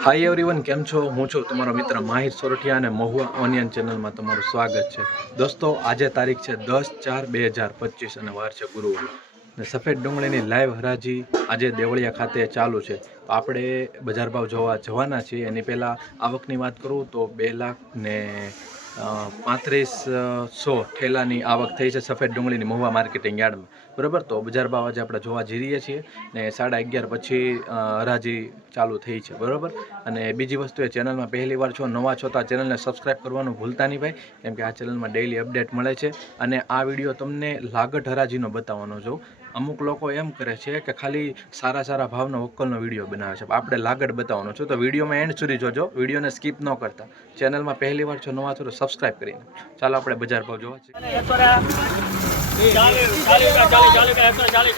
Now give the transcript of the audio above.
Hi everyone, કેમ છો? હું છું તમારો મિત્ર માહિર સોરઠિયા અને મહુવા ઓનિયન ચેનલમાં તમારું સ્વાગત છે. દોસ્તો, આજે તારીખ છે 10/4/2025 અને વાર છે ગુરુવાર. ને સફેદ ડુંગળીની લાઈવ હરાજી આજે દેવળિયા ખાતે ચાલુ છે. તો આપણે બજાર ભાવ જોવા જવાના છીએ. એની પહેલાં આવકની વાત કરું તો 2,35,100 ઠેલાની આવક થઈ છે સફેદ ડુંગળીની મહુવા માર્કેટિંગ યાર્ડમાં. બરાબર, તો બજાર ભાવ આજે આપણે જોવા જઈ રહ્યા છીએ ને 11:30 પછી હરાજી ચાલુ થઈ છે. બરાબર, અને બીજી વસ્તુ એ, ચેનલમાં પહેલી વાર છો, નવા છો તો આ ચેનલને સબસ્ક્રાઈબ કરવાનું ભૂલતા નહીં ભાઈ, કેમ કે આ ચેનલમાં ડેઈલી અપડેટ મળે છે. અને આ વિડીયો તમને લાગટ હરાજીનો બતાવવાનો છું. અમુક લોકો એમ કરે છે કે ખાલી સારા ભાવનો વક્કલનો વિડીયો બનાવે છે, આપણે લાગટ બતાવવાનો છું. તો વિડીયોમાં એન્ડ સુધી જોજો, વિડીયોને સ્કીપ ન કરતા. ચેનલમાં પહેલી વાર છો, નવા છો તો સબસ્ક્રાઈબ કરીને ચાલો આપણે બજાર ભાવ જોવા છીએ. 54 રૂપિયા